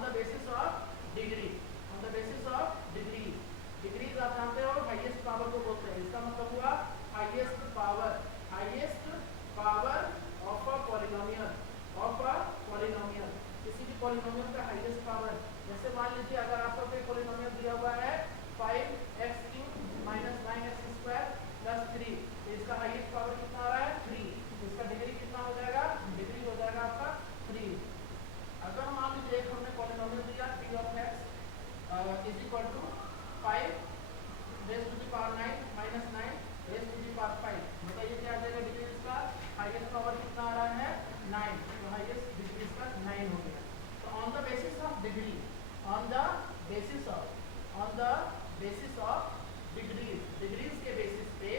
On the basis of degree, on the basis of degree. Degrees आप जानते हो highest power को बोलते हैं, इसका मतलब हुआ highest power, highest power of a polynomial, of a polynomial, किसी भी पॉलिनोमियल का हाईएस्ट पावर। जैसे मान लीजिए अगर आपको कोई पॉलिनोमियल दिया हुआ है 5x³ - 9x² + 3, तो इसका हाईएस्ट पावर कितना आ रहा है 3, तो इसका डिग्री कितना हो जाएगा, डिग्री हो जाएगा आपका 3। अगर मान लीजिए एक हमने पॉलिनोमियल दिया p of x = 5 raised to the power 9 - 9 raised to the power 5, बताइए क्या आ जाएगा डिग्री इसका, हाईएस्ट पावर कितना आ रहा है 9, तो हाईएस्ट डिग्री इसका 9 हो गया। तो on the basis of degree, on the basis of degrees, degrees के बेसिस पे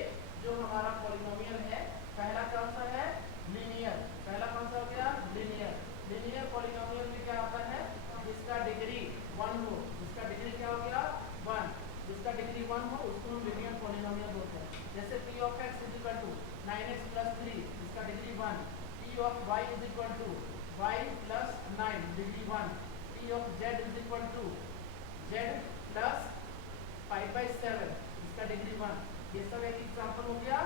जो हमारा पॉलिनोमियल है, पहला कौन सा है लीनियर, पहला कौन सा हो गया लीनियर। लीनियर पॉलिनोमियल में क्या आता है, जिसका डिग्री 1 हो, जिसका डिग्री क्या हो गया 1, जिसका डिग्री 1 हो उसको हम लीनियर पॉलिनोमियल बोलते हैं। जैसे p of x = 9x + 3, इसका degree 1, p of y = y + 9, degree 1, p of z = z + 5/7, इसका डिग्री 1। ये सब एक एग्जांपल हो गया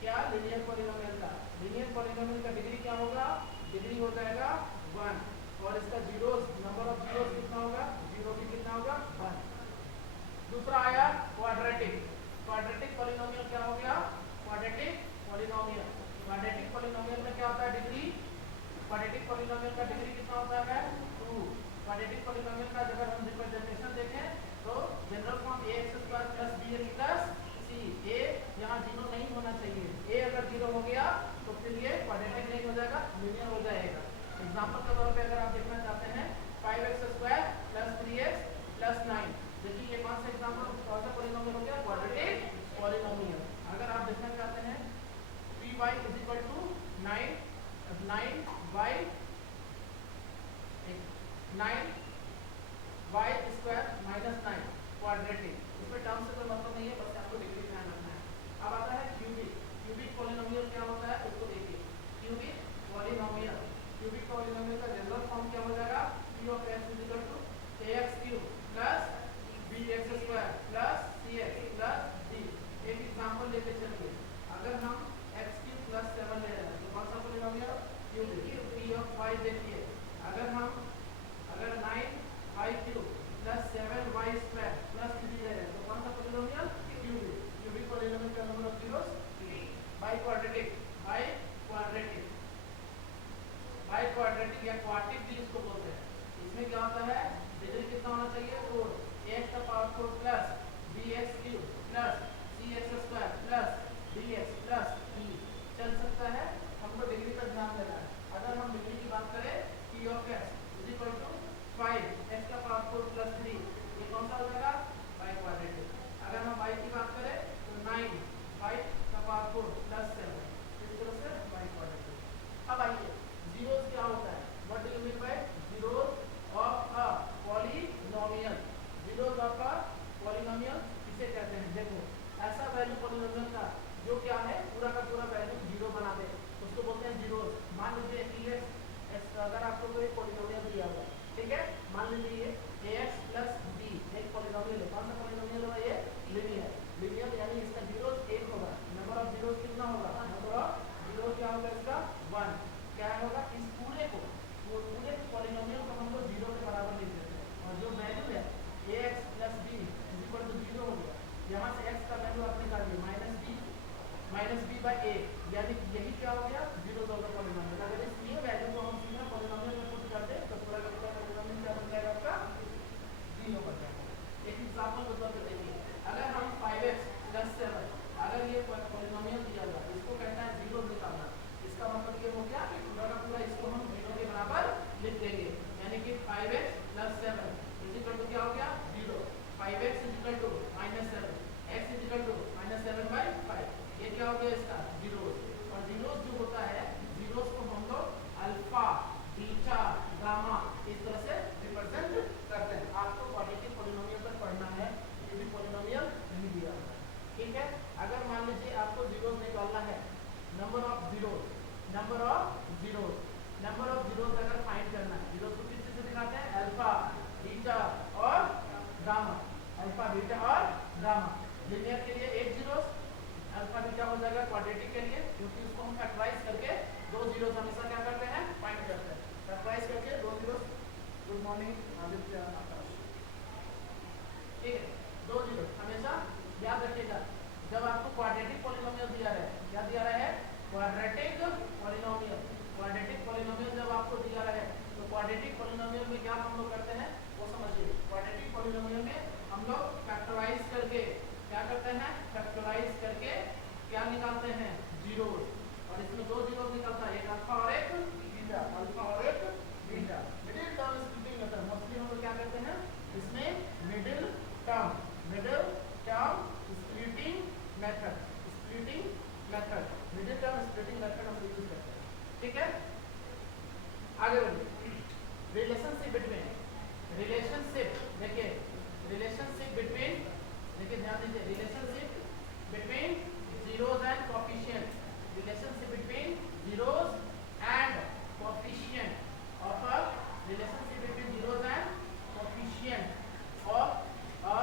क्या लीनियर पॉलिनोमियल का। लीनियर पॉलिनोमियल का डिग्री क्या होगा, डिग्री हो जाएगा 1, और इसका जीरोस, नंबर ऑफ जीरोस कितना होगा, जीरो भी कितना होगा 1। दूसरा आया क्वाड्रेटिक, क्वाड्रेटिक पॉलिनोमियल क्या हो गया, क्वाड्रेटिक पॉलिनोमियल। क्वाड्रेटिक पॉलिनोमियल में क्या होता है डिग्री, क्वाड्रेटिक पॉलिनोमियल का डिग्री कितना होता है 2। क्वाड्रेटिक पॉलिनोमियल का अगर हम रिप्रेजेंटेशन देखें तो general form ax² + bx + c, a यहाँ जीरो नहीं होना चाहिए, a अगर जीरो हो गया तो फिर ये क्वाड्रेटिक नहीं हो जाएगा, लीनियर हो जाएगा। एग्जांपल के तौर पे अगर आप देखना चाहते हैं 5x² + 3x + 9, देखिए ये कौन सा एग्जांपल, कौन सा पॉलिनोमियल हो गया क्वाड्रेटिक पॉलिनोमियल। अगर आप देखना चाहते हैं py = 9y² - 9 क्वाड्रेटिक, इसमें टर्म से कोई मतलब नहीं है, बस आपको डिग्री ध्यान रखना है। अब आता है क्यूबिक, क्यूबिक पॉलिनोमियल क्या होता है उसको देखिए। क्यूबिक पॉलिनोमियल, क्यूबिक पॉलिनोमियल का जनरल फॉर्म क्या हो जाएगा, p of x = ax³ + bx² + cx + d। एक एग्जांपल लेके चलिए, अगर हम x³ + 7 ले रहे हैं तो कौन सा polynomial cubic. p of y देखिए, अगर 9y³ + 7y² + 3 ले रहे हैं तो कौन सा पॉलिनोमियल क्यूबिक। क्यूबिक पॉलिनोमियल का number of zeros 3। By quadratic, by quadratic, by quadratic या क्वार्टिक भी इसको बोलते हैं। इसमें क्या होता है, डिग्री कितना होना चाहिए 4, ax⁴ + bx³ + cx² + dx + e, चल सकता है, हमको डिग्री का ध्यान देना है। अगर हम डिग्री की बात करें p of x = 5x⁴ + 3, ये कौन सा हो जाएगा बाई क्वाड्रेटिक। अगर हम y की बात करें तो 9y⁴ + 7, इस तरह से बाई क्वाड्रेटिक। अब आइए जीरोस क्या होता है, what do you mean by zeros of a polynomial. Zeros of a polynomial किसे कहते हैं, देखो ऐसा वैल्यू पॉलिनोमियल का जो क्या है पूरा का पूरा वैल्यू जीरो बना दे, उसको बोलते हैं जीरोस। मान लीजिए ex, अगर आपको कोई पॉलिनोमियल दिया हुआ है, ठीक है, मान लीजिए ax + b एक पॉलिनोमियल है, कौन सा पॉलिनोमियल है ये लीनियर, लीनियर यानी इसका जीरोस 1 होगा, नंबर ऑफ जीरोस कितना होगा, नंबर ऑफ जीरो क्या होगा इसका 1। क्या होगा, इस पूरे को, वो पूरे पॉलिनोमियल को हम लोग जीरो के बराबर लिख देते हैं, और जो वैल्यू है ax + b = 0 हो गया, यहाँ से x का वैल्यू आप निकालिए -b/a, यानी यही क्या हो गया जीरो होगा पॉलिनोमियल। अगर इस ये वैल्यू को हम सीधा पॉलिनोमियल में पुट कर दें तो पूरा का पूरा पॉलिनोमियल क्या बन जाएगा आपका 0 बन जाएगा। एक एग्जांपल के तौर पे देखिए, अगर हम 5x + 7, अगर ये पॉलिनोमियल दिया हुआ है, इसको कहता है जीरो निकालना, इसका मतलब ये हो गया कि पूरा का पूरा इसको हम 0 के बराबर लिख देंगे, यानी कि 5x + 7 क्या हो गया 0, 5x = -7, x = -7/5, ये क्या हो गया इसका जीरोस। और जीरोस जो होता है, जीरोस को हम लोग अल्फा, बीटा, गामा इस तरह से रिप्रेजेंट करते हैं। आपको क्वाड्रेटिक पॉलिनोमियल पर पढ़ना है, ये भी पॉलिनोमियल नहीं दिया हुआ है, ठीक है। अगर मान लीजिए आपको जीरोस निकालना है, number of zeros, number of zeros, number of zeros अगर फाइंड करना है, जीरोस को किस चीज से दिखाते हैं अल्फा, पॉलिनोमियल में क्या हम लोग करते हैं वो समझिए। क्वाड्रेटिक पॉलिनोमियल में हम लोग फैक्टराइज करके क्या करते हैं, फैक्टराइज करके क्या निकालते हैं, जीरोस। और इसमें दो जीरोस निकलता है, एक अल्फा और एक बीटा, अल्फा और एक beta. Middle term splitting method mostly हम लोग क्या करते हैं इसमें, middle term splitting method, middle term splitting method हम यूज करते हैं। ठीक है, आगे बढ़िए। रिलेशनशिप बिटवीन, देखिए रिलेशनशिप बिटवीन, देखिए ध्यान दीजिए, relationship between zeros and coefficient, relationship between zeros and coefficient of a, relationship between zeros and coefficient of a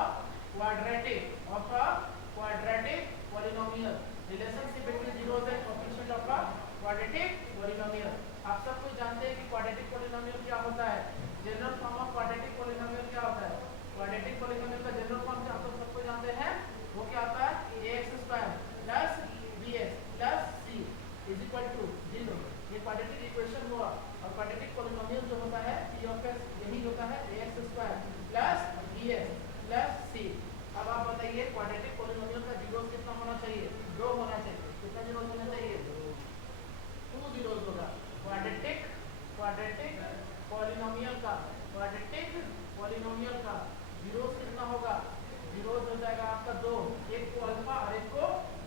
quadratic polynomial, relationship between zeros and coefficient of a quadratic polynomial। आप सब कुछ जानते हैं कि quadratic polynomial क्या होता है, general form of quadratic polynomial क्या होता है, quadratic polynomial का जनरल फॉर्म आप लोग सबको जानते हैं, वो क्या होता है, ax square plus bx plus c is equal to 0। ये quadratic इक्वेशन हुआ। और quadratic polynomial जो होता है p of x यही होता है ax square plus bx plus c। अब आप बताइए क्वाड्रेटिक पॉलिनोमियल का जीरोस कितना होना चाहिए, 2 होना चाहिए। कितना जीरोस होना चाहिए, 2 जीरोस होगा। क्वाड्रेटिक पॉलिनोमियल का जीरोस कितना होगा, जीरोस हो जाएगा आपका 2, एक को अल्फा और एक को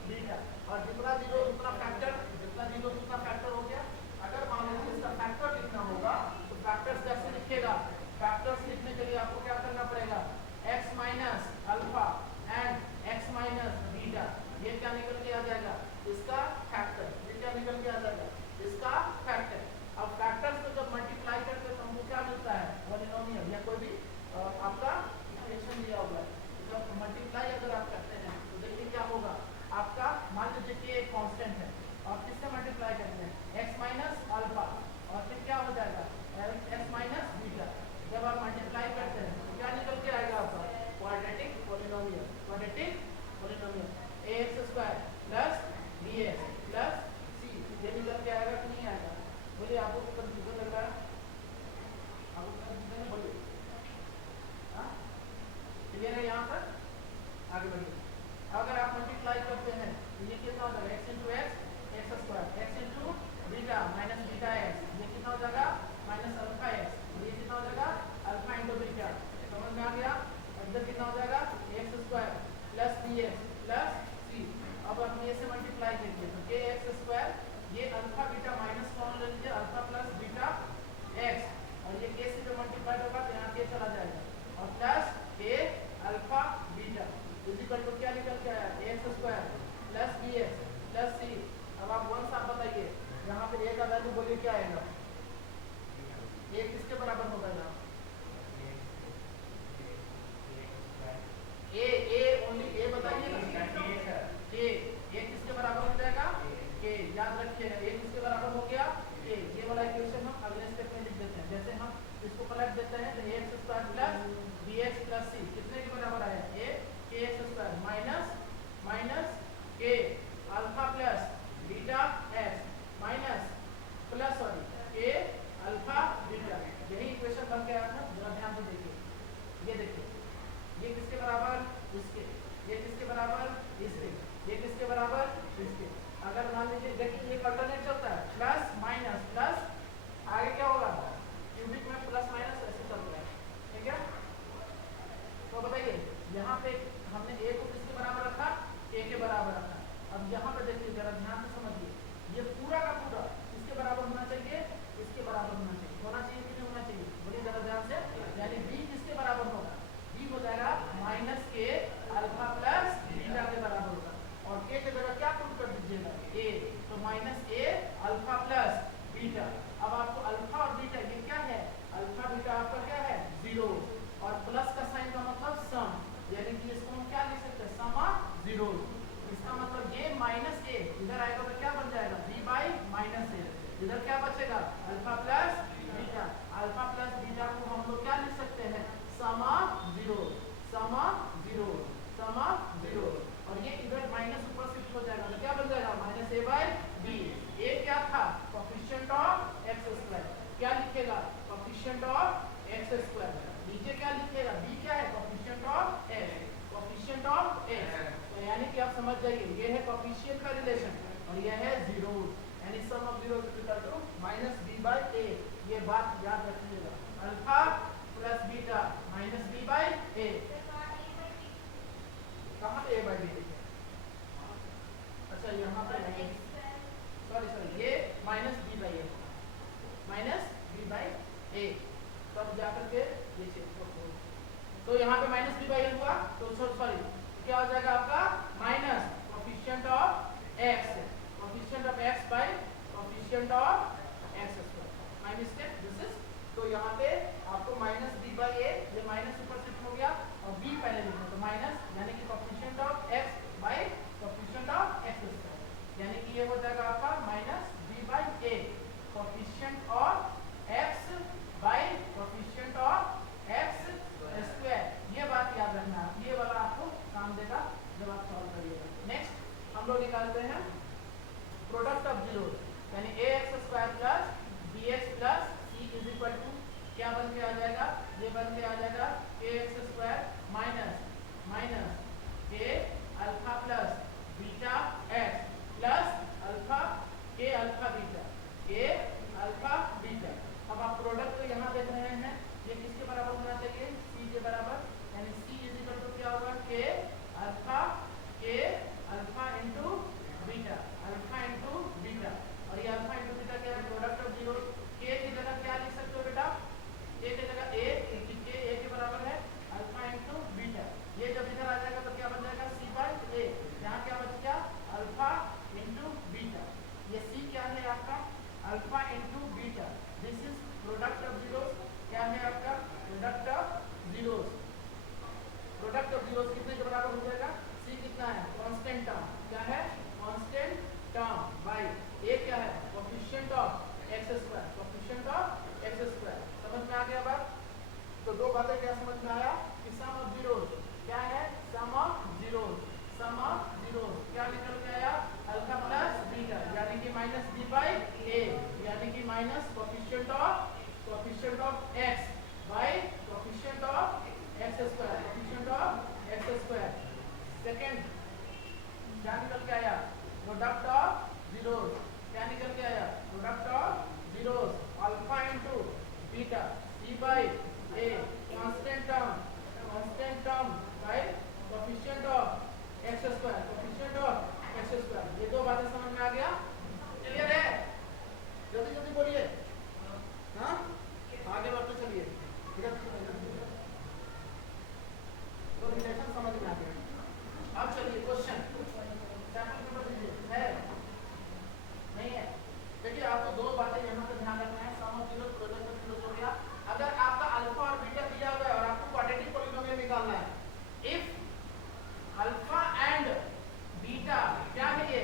बीटा। और जितना जीरो उतना फैक्टर, जितना जीरो उतना फैक्टर हो गया। अगर मान लीजिए इसका फैक्टर लिखना होगा तो फैक्टर्स कैसे लिखिएगा, फैक्टर्स लिखने के लिए आपको क्या करना पड़ेगा, x minus alpha and x minus beta, ये क्या निकल के आ जाएगा, इसका फैक्टर। ये क्या निकल के आ जाएगा, इसका फैक्टर। अब फैक्टर्स को जब मल्टीप्लाई करते हैं तो हमको क्या मिलता है, पॉलिनोमियल या कोई भी आपका इक्वेशन दिया होगा। जब मल्टीप्लाई अगर आप करते हैं तो देखिए क्या होगा, आपका मान लीजिए कि एक कांस्टेंट है और किससे मल्टीप्लाई करते हैं, x माइनस अल्फा, और फिर क्या हो जाएगा, x माइनस बीटा। जब आप मल्टीप्लाई करते हैं तो क्या निकल के आएगा आपका, quadratic polynomial, ax square plus bx plus c, ये निकल के आएगा कि नहीं आएगा, बोलिए। आपको कंफ्यूजन लग रहा है, आपको कंफ्यूजन है, बोलिए। हाँ क्लियर है यहाँ तक, आगे बढ़िए। अगर आप मल्टीप्लाई करते हैं तो ये कितना हो जाएगा, x into x square, x into beta minus beta x, ये कितना हो जाएगा, माइनस अल्फा एक्स, ये कितना हो जाएगा, अल्फा इंटू बीटा। समझ में आ गया, इधर कितना हो जाएगा, x square plus bx plus c। अब आप ये से मल्टीप्लाई करिए तो kx स्क्वायर, ये अल्फा बीटा माइनस कॉमन ले लीजिए, अल्फा प्लस बीटा x, और ये k से जब मल्टीप्लाई होगा तो यहाँ k चला जाएगा, और plus k alpha beta is equal to क्या निकल के आया, ax square plus bx plus c। अब आप वन साहब बताइए, यहाँ पे a का वैल्यू बोलिए क्या आएगा, a किसके बराबर होगा, यहाँ a ओनली a बताइए ना, a किसके बराबर हो जाएगा, k। याद रखिए a किसके बराबर हो गया, k। ये वाला इक्वेशन हम अगले स्टेप में लिख देते हैं। जैसे हम इसको पलट देते हैं तो ax square plus bx plus c कितने के बराबर आया, a kx square minus k alpha plus beta x minus plus k alpha beta. यही इक्वेशन बन के आया था, जरा ध्यान से देखिए। ये देखिए, ये किसके बराबर, इसके, ये किसके बराबर, इसके, ये किसके बराबर, इसके। अगर मान लीजिए देखिए ये अल्टरनेट चलता है, प्लस माइनस प्लस, आगे क्या होगा, क्यूबिक में प्लस माइनस ऐसे चलता है, ठीक है। तो बताइए यहाँ पे हमने a को किसके बराबर रखा, k के बराबर रखा। अब यहाँ पे देखिए जरा ध्यान से समझिए, ये पूरा का पूरा किसके बराबर होना चाहिए, इसके बराबर होना चाहिए, होना चाहिए कि नहीं होना चाहिए, बोलिए जरा ध्यान से। यानी b किसके बराबर होगा, b हो जाएगा minus k alpha plus beta के बराबर होगा, और k की जगह क्या पुट कर दीजिएगा, a, तो माइनस a एक्स स्क्वायर। नीचे क्या लिखेगा, बी क्या है, coefficient of x, coefficient of x. तो यानी कि आप समझ जाइए ये है कोफिशिएंट का रिलेशन और ये है जीरो, यानी sum of zero equal to minus B by A. ये बात याद रखिएगा, alpha plus beta minus B by A. कहाँ पे ए बाई बी लिखे, अच्छा यहाँ पे सॉरी सॉरी ये minus B by A, minus B by A, तब जाकर के ये चेक तो यहाँ पे माइनस बी बाई ए हुआ तो सॉरी क्या हो जाएगा आपका minus coefficient of x, coefficient of x by coefficient of x square. My mistake this is, तो यहाँ पे आपको माइनस बी बाई ए, ये माइनस ऊपर शिफ्ट हो गया और बी पहले लिखना तो माइनस, यानी कि coefficient of x by coefficient of x square, यानी कि ये हो जाएगा आपका minus B by a coefficient of x by coefficient of x square. ये बात याद रखना, ये वाला आपको काम देगा जब आप सॉल्व करिएगा। नेक्स्ट हम लोग निकालते हैं प्रोडक्ट ऑफ जीरो, यानी A x square plus B X plus C is equal to क्या बन के आ जाएगा, ये बन के आ जाएगा a x square minus minus a alpha plus beta x plus alpha a alpha beta, a alpha beta. अब आप प्रोडक्ट तो यहाँ देख रहे हैं, ये किसके बराबर होना चाहिए, सी के बराबर, यानी सी इज इक्वल टू क्या होगा के alpha into beta, alpha into beta, और ये अल्फा इंटू बीटा क्या है, प्रोडक्ट ऑफ जीरो। के की जगह क्या लिख सकते हो बेटा, ए की जगह ए, क्योंकि के ए के बराबर है अल्फा इंटू बीटा। ये जब इधर आ जाएगा तो क्या बन जाएगा सी बाई ए, यहाँ क्या बच गया अल्फा इंटू बीटा, ये सी क्या है आपका alpha into beta. This is product of zeros, क्या है आपका product of zeros. Product of zeros कितने के बराबर हो जाएगा, सी कितना है कांस्टेंट टर्म, क्या है कांस्टेंट टर्म बाई ए क्या है coefficient of x square, coefficient of x square. समझ में आ गया बात, तो दो बातें क्या समझ में आया कि सम ऑफ जीरोस क्या है, sum of zeros, sum of zeros क्या निकल के आया अल्फा प्लस बीटा, यानी कि माइनस बी बाई ए, यानी कि minus coefficient of x by coefficient of x square, coefficient of x square. Second क्या निकल के आया प्रोडक्ट ऑफ जीरोस, क्या निकल के आया product of zeros alpha into beta c by a constant term by coefficient of x square, coefficient of x square. ये दो बातें समझ में आ गया, क्लियर है, जल्दी जल्दी बोलिए, हाँ आगे बढ़ते चलिए, तो रिलेशन समझ में आ गया। अब चलिए क्वेश्चन चैप्टर नंबर दीजिए, है नहीं है, देखिए आपको दो बातें यहाँ पे ध्यान रखना है, sum of zeros product of zeros हो गया। अगर आपका अल्फा और बीटा दिया हुआ है और आपको क्वाड्रेटिक पॉलिनोमियल निकालना है, इफ अल्फा एंड बीटा क्या है, ये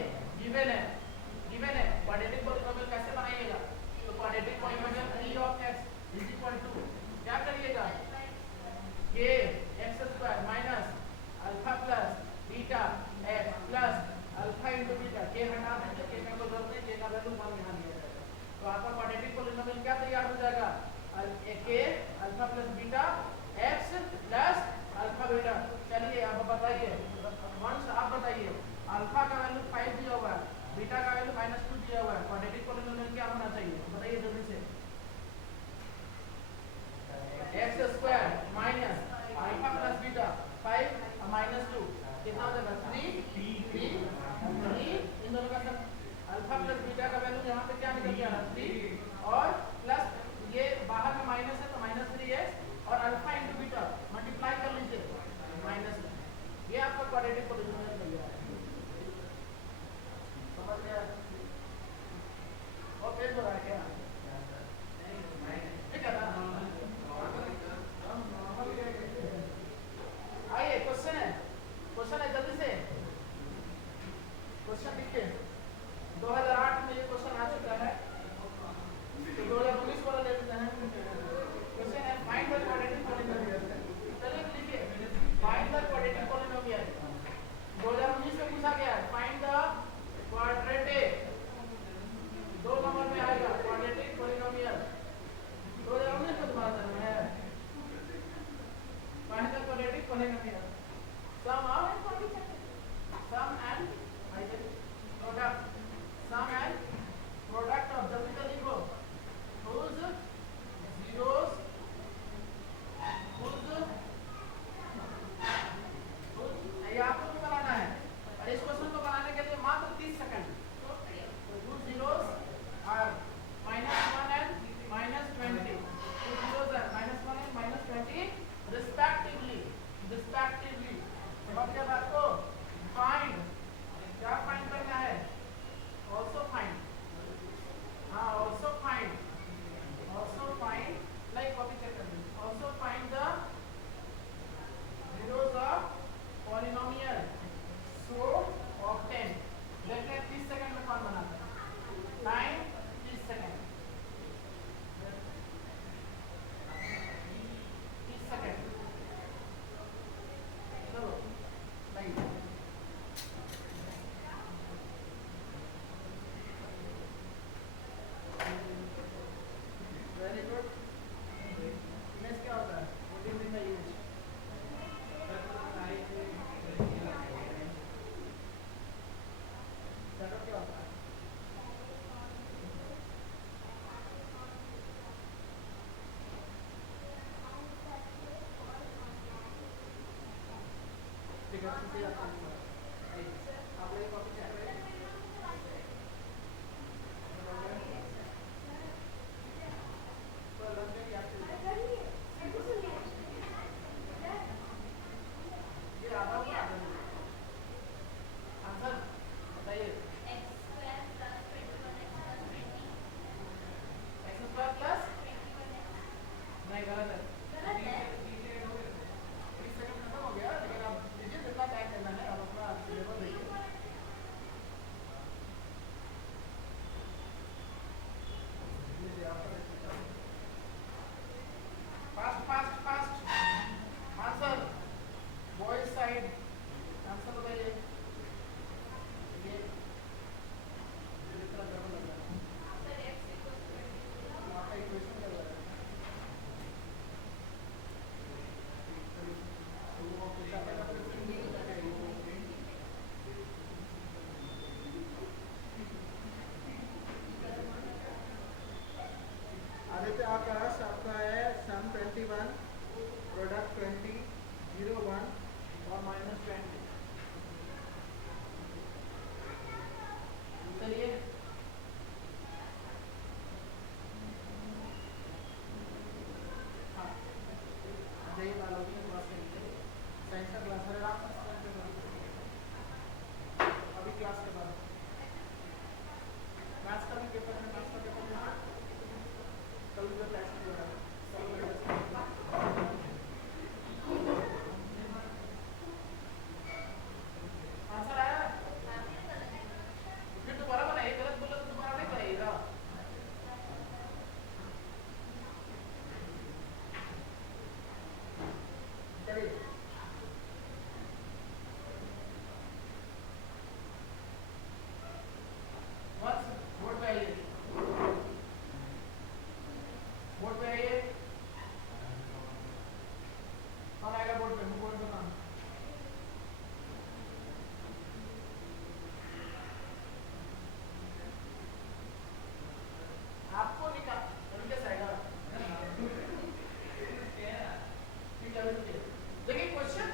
देखिए क्वेश्चन,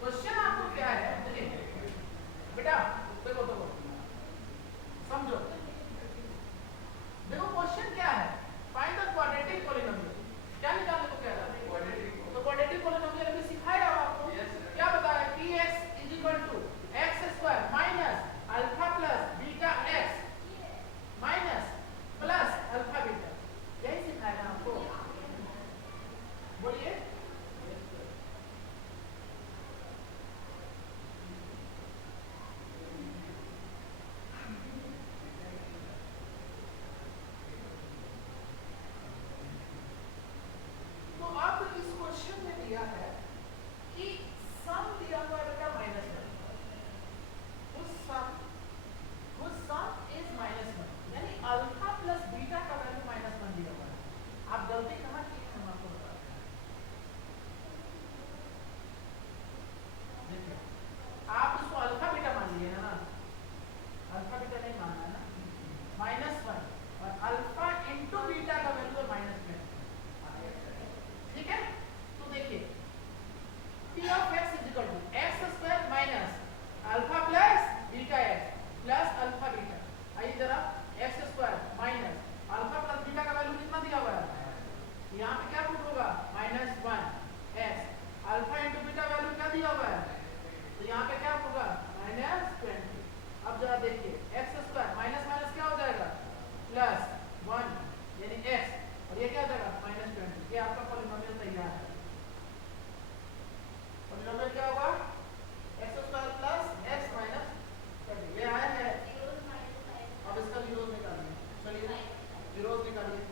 क्वेश्चन आपको क्या है, देखिए बेटा, देखो देखो समझो, देखो क्वेश्चन क्या है, फाइंड द क्वाड्रेटिक पॉलिनोमियल, क्या निकालने को कह रहा है, क्वाड्रेटिक। तो क्वाड्रेटिक पॉलिनोमियल अभी सिखाया आपको, क्या बताया, px is equal to x square minus alpha plus beta x minus plus alpha beta, यही सिखाया ना आपको, बोलिए। तो अब इस क्वेश्चन में दिया है कि सम दिया हुआ है बेटा माइनस वन, उस सम इज माइनस वन, यानी अल्फा प्लस बीटा का वैल्यू माइनस वन दिया हुआ है। आप गलती कहाँ की हम आपको बताते हैं, देखिए आप इसको अल्फा बीटा मान लिए ना, अल्फा बीटा नहीं मानना है ना, माइनस वन और अल्फा इंटू बीटा का वैल्यू है माइनस वन, ठीक है। तो देखिए p of x is equal to x square minus alpha plus beta x plus alpha beta, आइए जरा x square minus alpha plus beta का वैल्यू कितना दिया हुआ है, यहाँ पे क्या पुट होगा minus one x, alpha into beta value क्या दिया हुआ है, तो यहाँ पे क्या होगा माइनस 20। अब जरा देखिए x स्क्वायर माइनस माइनस क्या हो जाएगा प्लस वन यानी x, और ये क्या हो जाएगा माइनस 20, ये आपका पॉलिनोमियल तैयार है। पॉलिनोमियल क्या होगा x square plus x minus 20, ये आया है। अब इसका जीरोस निकालिए, चलिए जीरोस निकालिए,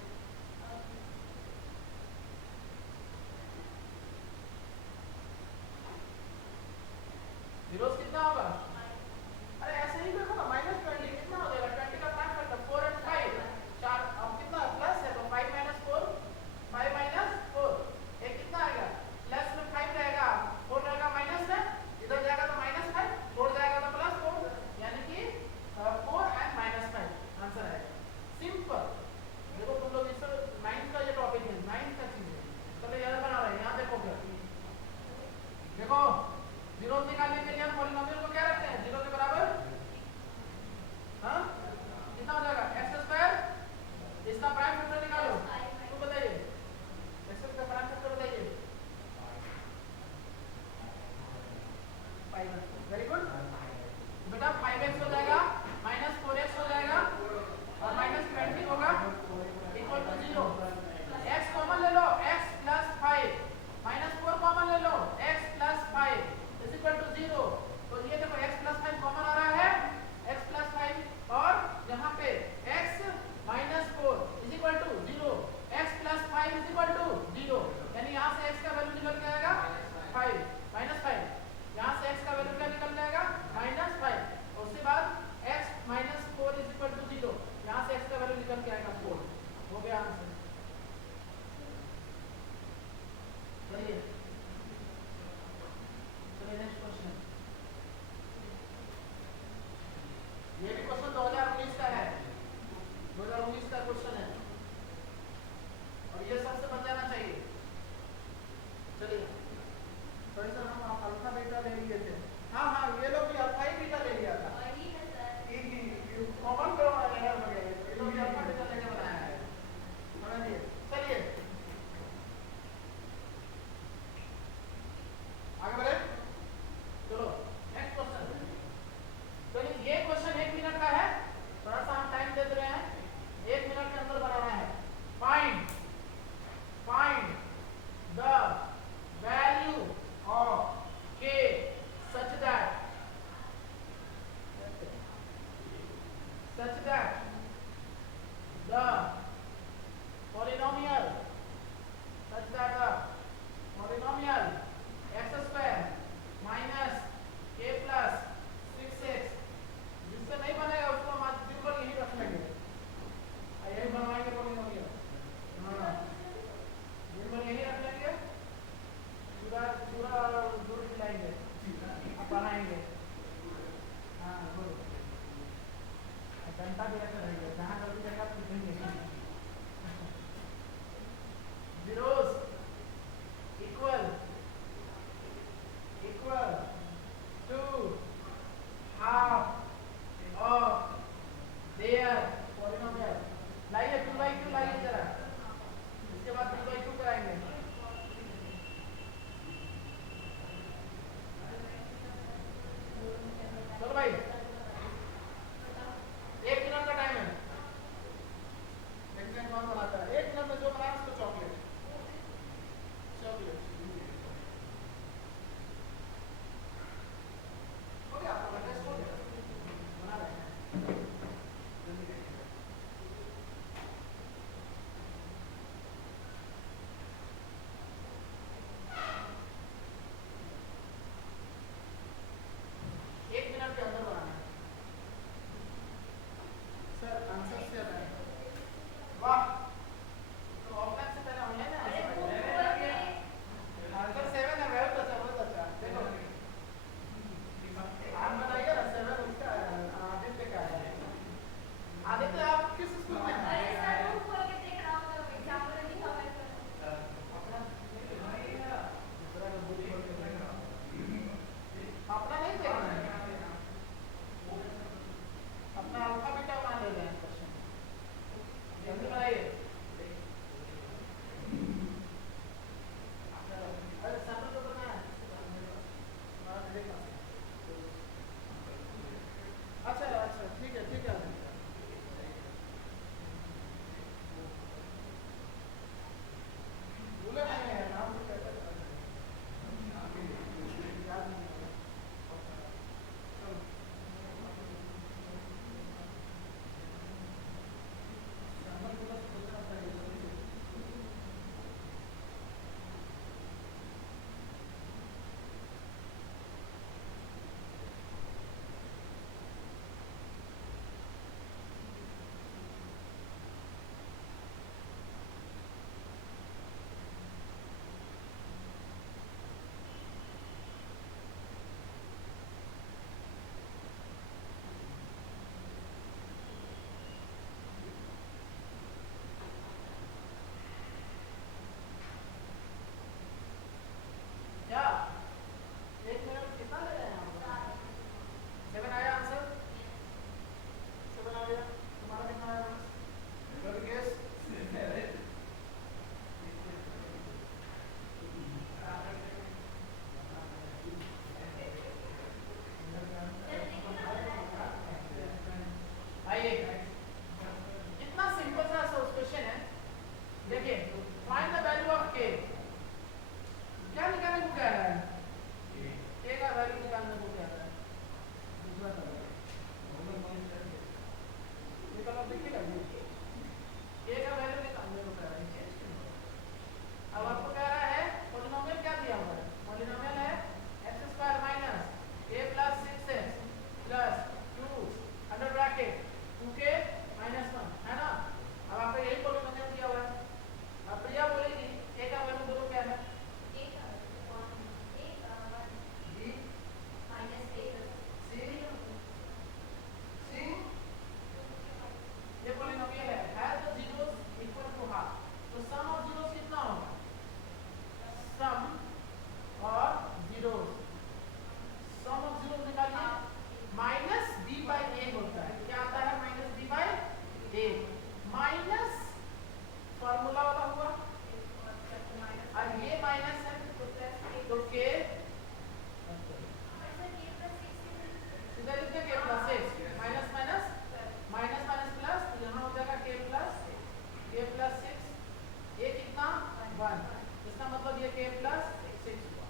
मतलब ये k प्लस 6 हुआ।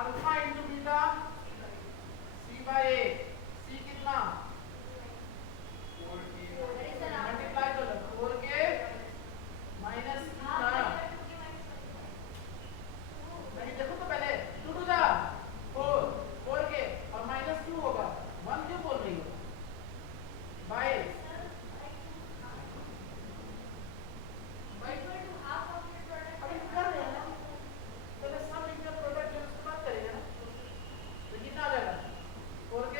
Alpha into beta c by a, c कितना मल्टीप्लाई कर लो 4k माइनस नहीं देखो तो पहले 2 टू जा 4 4k और माइनस 2 होगा 1 क्यों बोल रही हो बाय अभी कर रहे हैं ना पहले सम इंटर प्रोडक्ट जो उसके बाद करेंगे ना तो कितना आ जाएगा 4k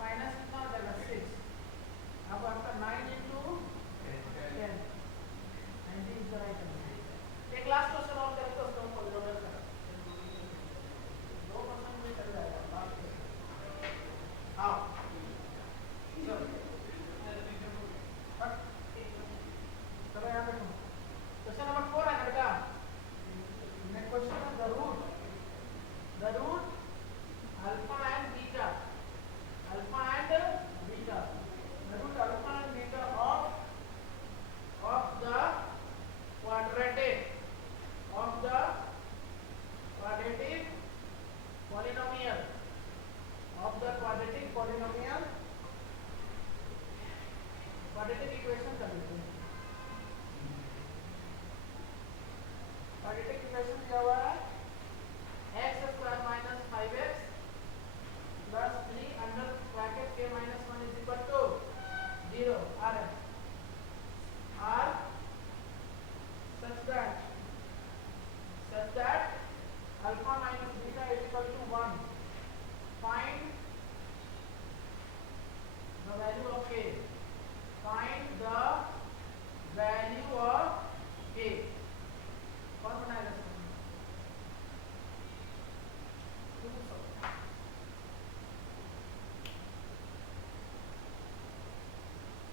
माइनस कितना हो जाएगा 6। अब आपका 9 into 10 90 is the right answer। एक लास्ट क्वेश्चन और करें तो उसको हम पॉलिनोमियल करें, 2% में चल जाएगा लास्ट क्वेश्चन। हाँ चलो यहाँ पे क्वेश्चन नंबर 4 है ना बेटा। नेक्स्ट क्वेश्चन है the root alpha and beta, alpha and beta, the root alpha and beta of the quadratic polynomial quadratic equation कर लेते हैं। quadratic equation क्या हुआ है, x square minus 5x plus 3 under bracket k minus 1 is equal to 0 are such that alpha minus beta is equal to 1। find the value of k, find the value of k। कौन बनाएगा इसको,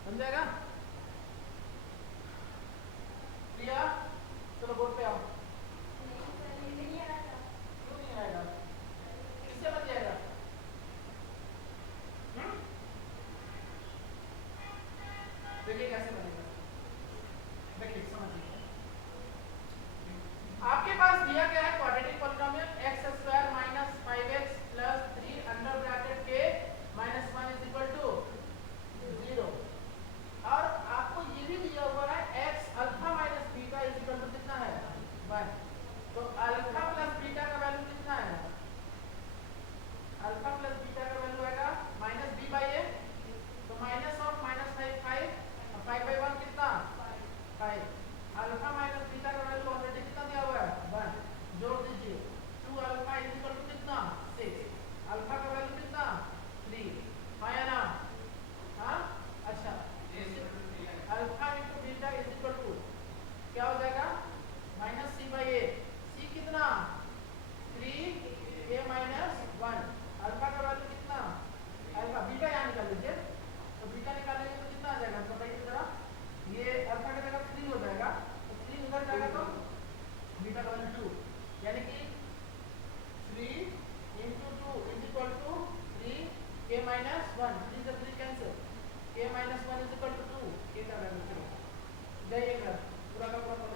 समझेगा प्रिया? चलो board पे आओ। क्यों नहीं आएगा, किससे बन जाएगा? देखिए कैसे बनेगा, देखिए समझिए। आपके पास दिया गया है quadratic polynomial x square minus 5x plus 3 under bracket के माइनस 1 इज इक्वल टू 0, और आपको ये भी दिया हुआ है x alpha minus beta is equal to कितना है 1। तो अल्फा प्लस बीटा का वैल्यू कितना है, अल्फा प्लस बीटा का वैल्यू आएगा माइनस b बाई a, तो माइनस ऑफ माइनस 5 बाई 1 कितना 5। अल्फा माइनस बीटा का वैल्यू ऑलरेडी कितना दिया हुआ है 1, जोड़ दीजिए 2 अल्फा इज इक्वल टू कितना 6, अल्फा का वैल्यू कितना 3 है ना। हाँ अच्छा, alpha into beta is equal to क्या हो जाएगा माइनस सी बाई ए, सी कितना 3 ए माइनस 1, अल्फा का वैल्यू कितना, अल्फा बीटा यहाँ निकाल लीजिए, तो बीटा निकालेंगे तो कितना आ जाएगा बताइए जरा, ये अल्फा की जगह 3 हो जाएगा, तो 3 उधर जाएगा तो बीटा का वैल्यू 2, यानी कि 3 into 2 is equal to 3 k minus 1, 3 से 3 cancel, k minus 1 is equal to 2, k का वैल्यू जाइएगा पूरा का पूरा